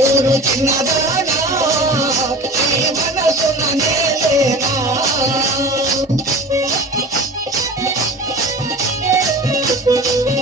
ఊరు చిన్నదానా ఈ మనసున నేలేనా Thank.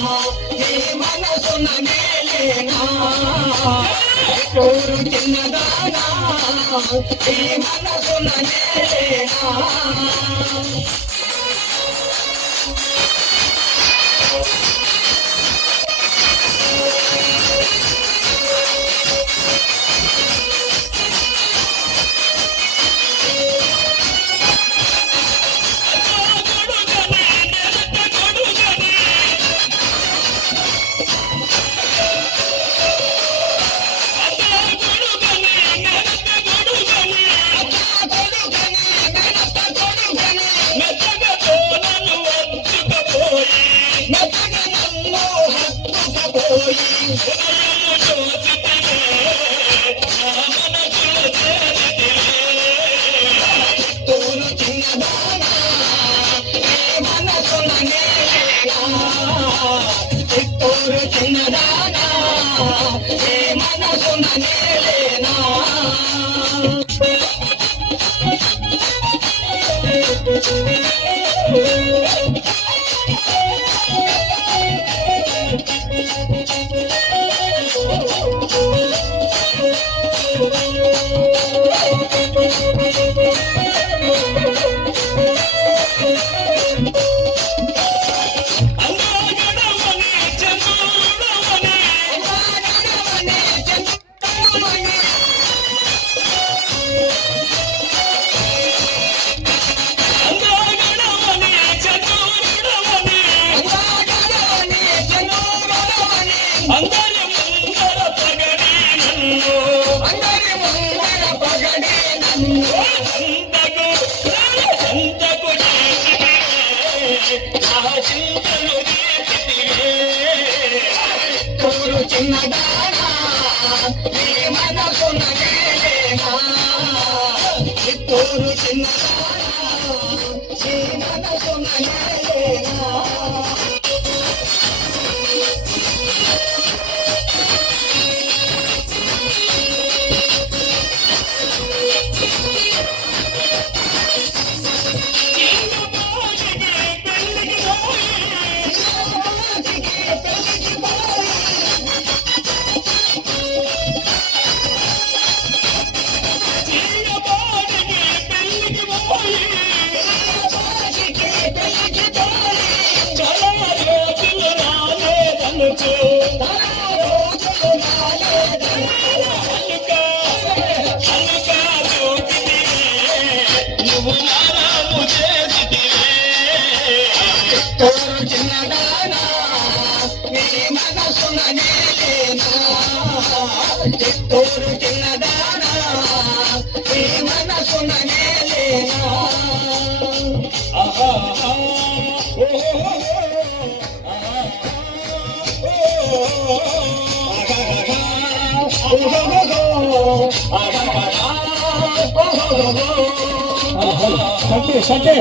మనము నీ మనసున మేలేనా చిన్నదానా నీ మనసున మేలేనా ఎప్పుడు చిన్నదానా ఏ మనసున నేలేనా చిన్నదానా మనకు నగలేనా చిత్తూరు చిన్నదానా. తోరు చిన్నదానా నీ మనసున నేలేనా తోరు చిన్నదానా నీ మనసున నేలేనా ఆహా ఓహో Santé, santé.